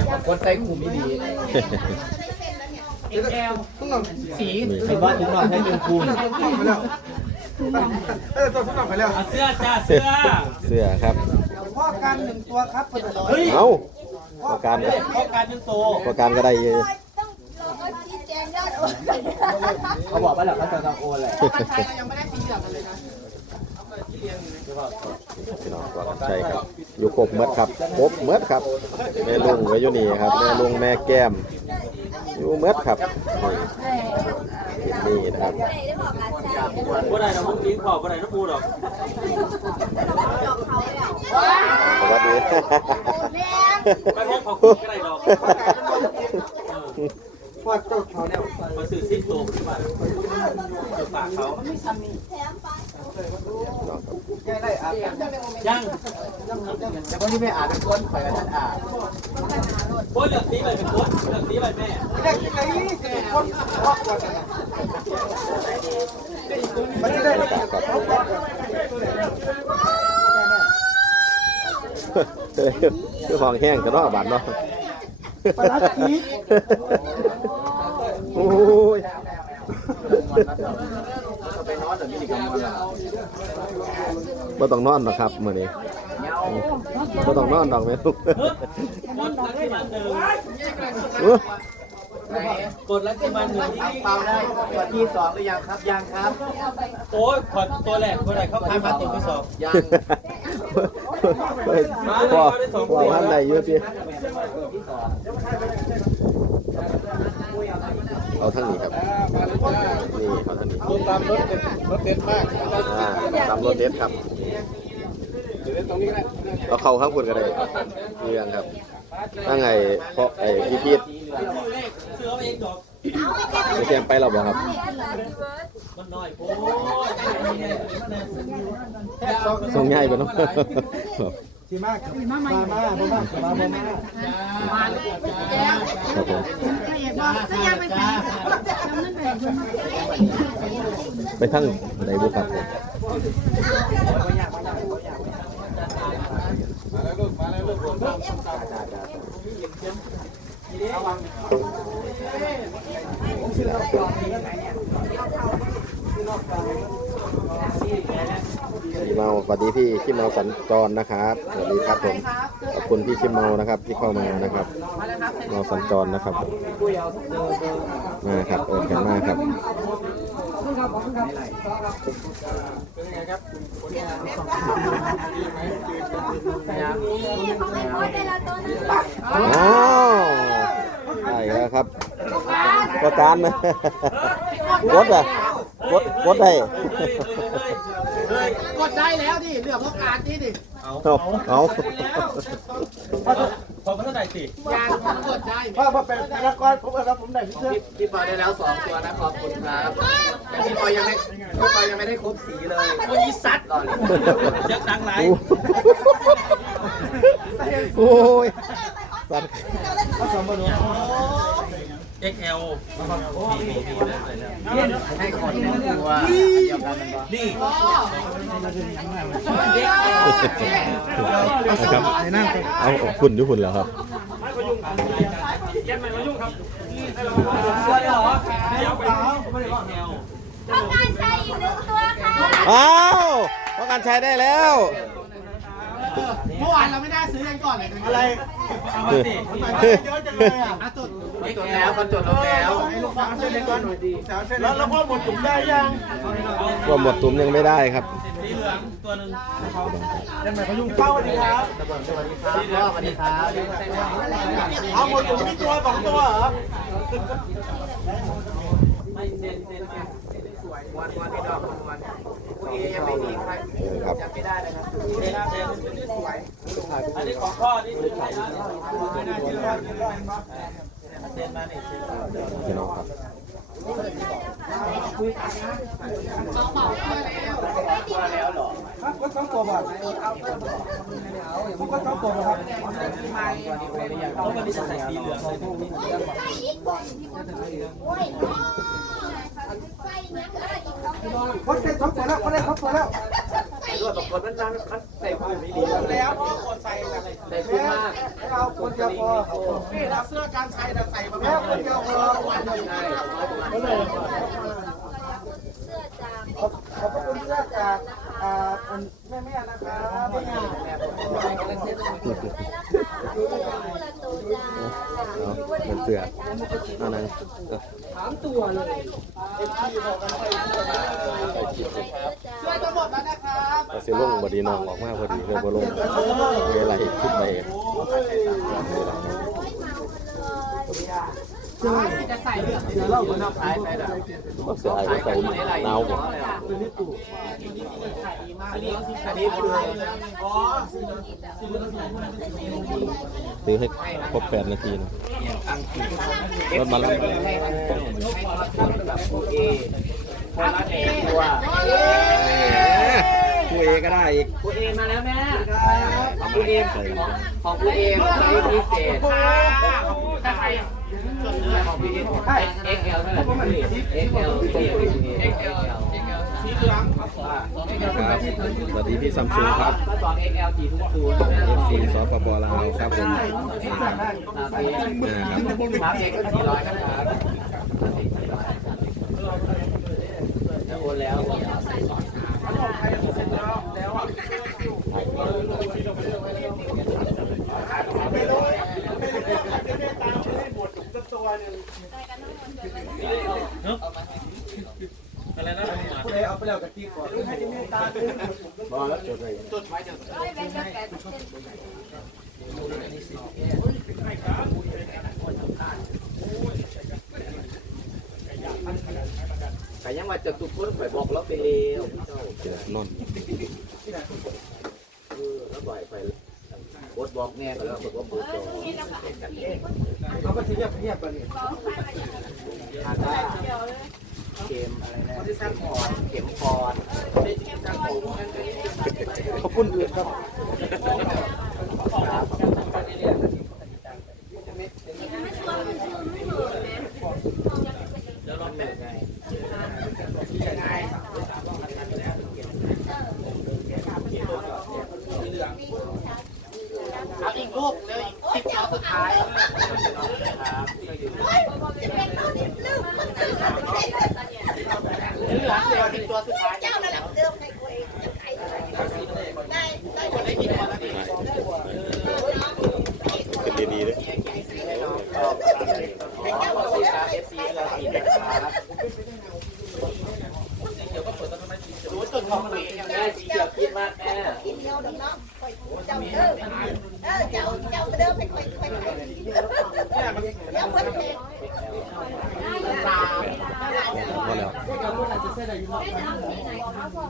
แบบว่ากดใส่คุมดีต้องลองสีนี่คเห็รันบว่าทุกหน่อยให้เป็นคุมต้องลองไปแล้วเออต้องลองไปแล้วเสื้อจ้าเสื้อเสื้อครับพ่อการหนึ่งตัวครับเฮ้ยเอาประกันป้องกันหนึ่งตัวประกันก็ได้เยอะต้องเราก็ชี้แจงยอดโอนเขาบอกว่าเราเขาจะต้องโอนแหละ พี่น้องก็ใช่ครับ อยู่ครบเมดครับครบเมดครับ แม่ลุงไว้อยู่นี่ครับแม่ลุงแม่แก้ม อยู่เมดครับนี่นี่นะครับได้ได้บอกการใช้บ่ได้เราพวกนี้ขอบบ่ได้น้ำมูดอกดอกเขาแล้วสวัสดีแม่ก็แค่ขอบคุณก็ได้ดอกพ่อเจ้าเขาเนี่ยมาซื้อซิปโตขึ้นมาจะฝากเขา แถมไป แก้ได้อะ ยังแต่คนที่ไม่อ่านเป็นคนคอยกับท่านอ่านโอ้ยเลือกสีไปเป็นคนเหลือกสีไปแม่แก้ที่ไหนจะเป็นคนพ่อก่อนนะไม่ได้ไม่ได้พ่อก่อนคือห้องแห้งกันเนาะบาดเนาะปลาคีกโอ้ยไปนอนหรือมีกำมันละ บ่ต้องนอนหรอกครับมื้อนี้บ่ต้องนอนดอกแม่ลุงกดลักที่มันหนึ่งเออกดลักที่มันหนึ่งที่เปล่าได้ตัวที่สองหรือยังครับยังครับโอ้ยขอตัวแรกบ่ได้เข้าพายมาติดที่สองยังเฮ้ยพ่อพ่อท่านใดอยู่ติเอาทั้งนี้ครับนี่เอาทั้งนี้ตามรถเด็ดรถเด็ดมากอ่าตามรถเด็ดครับ เราเข้าข้างคุณก็ได้เรื่องครับตั้งไงเพราะไอ้พี่พีทเลขซื้อเอาเองดอกไปเตรียมไปเราบ่ครับมันน้อยโอ้ยส่งง่ายไปเนาะสีมากมามามามามามามาครับผมไปทั้งไหนบุครับผม พี่เมาสวัสดีพี่ที่เมาสัญจรนะครับสวัสดีครับผม คุณพี่ขี้เมานะครับ ที่เข้ามานะครับเมาสัญจรนะครับมาครับเอิญกันมากครับนี่เขาไม่โพสได้แล้วตัวนึงอ้าวได้แล้วครับประการนะกดอะกดกดได้กดได้แล้วดิเหลือพวกการที่ดิ เอาเอาขอมาเท่าไหร่สิยังกดได้พ่อพ่อเป็นนักกรผมรับผมได้พี่เสื้อพี่ปอได้แล้วสองตัวนะขอบคุณครับแต่พี่ปอยังไม่พี่ปอยังไม่ได้ครบสีเลยโอ้ซัดก่อนเลยเจ๊ดังไรโอ้ยสัตว์ เอ็กเอลมีมีมีนะให้คนหนึ่งตัวเดียวกันมันบอกนี่นะครับเอาเอาคุณอยู่คุณแล้วครับตัวเดียวเหรอเดียวไปเอ็กเอลต้องการใช้อีกหนึ่งตัวค่ะอ้าวต้องการใช้ได้แล้ว เมื่อวานเราไม่ได้ซื้อกันก่อนเลยอะไร เอามาสิเยอะจังเลยอะจดจดแล้วเขาจดแล้วให้ลูกค้าเส้นเล็กก่อนหน่อยดีแล้วแล้วพ่อหมดถุงได้ยังก็หมดตุ้มยังไม่ได้ครับสีเหลืองตัวหนึ่งยังไงพยุงเข้าสวัสดีครับพ่อสวัสดีครับเอาหมดถุงมีตัวสองตัวเหรอไม่เซ็นเซ็นมาวันวันพี่ดอกวัน ยังไม่มีใครเออครับยังไม่ได้เลยนะเซ็นเซ็นอันนี้ของพ่อนี่คือใครนะเซ็นมานี่เซ็นพี่น้องครับครับก็ต้องตัวบาทผมก็ต้องตัวครับเพราะวันนี้จะใส่สีเหลืองใส่อีกคนโอ้ยใส่เนี้ยก็ได้อีกสอง คนเซ็นท็อปตัวแล้วคนได้ท็อปตัวแล้วใส่ด้วยปรากฏมันนั่งมันใส่ผ้าไม่ดีแล้วพ่อคนใส่แบบใส่ผ้าให้เราคนเดียวพอนี่เราเสื้อการใส่แบบใส่มาแล้วคนเดียวพอวันเดียว ใช่ ก็เลย เสื้อจาง ขอบขอบคุณเสื้อจากอ่าแม่แม่นะครับแม่ แม่ผมไม่ก็เล่นเส้น ได้ราคาคู่ละตัวจ้า เอาเป็นเสือเอานั่งเออ ถามตัวเลยเอ็มพีบอกกันไป ช่วยกันหมดแล้วนะครับเอาสิลงบดีน้องออกมาพอดีเลยบ่ลงเวลาเห็นขึ้นไปเดี๋ยวเราคนเอาไปท้ายไปแบบบ่เสียอายบ่ใส่หนาวบ่อันนี้อันนี้คืออ๋อซื้อให้ครบ8นาทีนะรถมาแล้วโอเคคนละเองตัวคูเอก็ได้อีกคุณเอมาแล้วแม่ของคุณเอของคุณเอพิเศษถ้าใครของพี่เอ ใช่ XL เท่าไหร่ XL สวัสดีพี่ซัมซุงครับก็สอง XL สีทุกคูณ FC สปปลาวครับผมนะครับครับ XL สี่ร้อยครับจะโอนแล้ว ผู้ใดเอาไปแล้วกับที่ก่อนให้ที่เมตตาคือบอกแล้วจดไว้ร้อยแบงค์ละแปดเส้นแต่ยังว่าจะตุกคนข่อยบอกแล้วไปเร็วเจ้าเดี๋ยวนอนเออแล้วปล่อยไปโบ ดบอกแน่ก็แล้วบอกว่าโบดบอกเขาไปที่เงียบเงียบกันนี่ทานได้เข็มอะไรนะที่สร้างคอเข็มคอนขอบคุณอื่นครับ ไม่ชวนคุณชื่อไม่เหมือนนะ เดี๋ยวรอบหนึ่งไง เอาอีกรูปเลยสิบเจ้าสุดท้าย ครับก็อยู่ เหลือเดียวสิบตัวสุดท้าย เจ้านั่นแหละเดิมในคุยได้ได้ คนได้กินมาแล้วนี่ เป็นดีๆเลย ขอบคุณครับ FC เราอีกนะครับ รู้จุดของตัวเอง แม่สีเขียวคิดมากแม่กินเดียวดอกเนาะเจ้าเดิมเออเจ้าเจ้าเดิมไปคอยคอยคุยเดี๋ยวเพิ่นเพลงพอแล้ว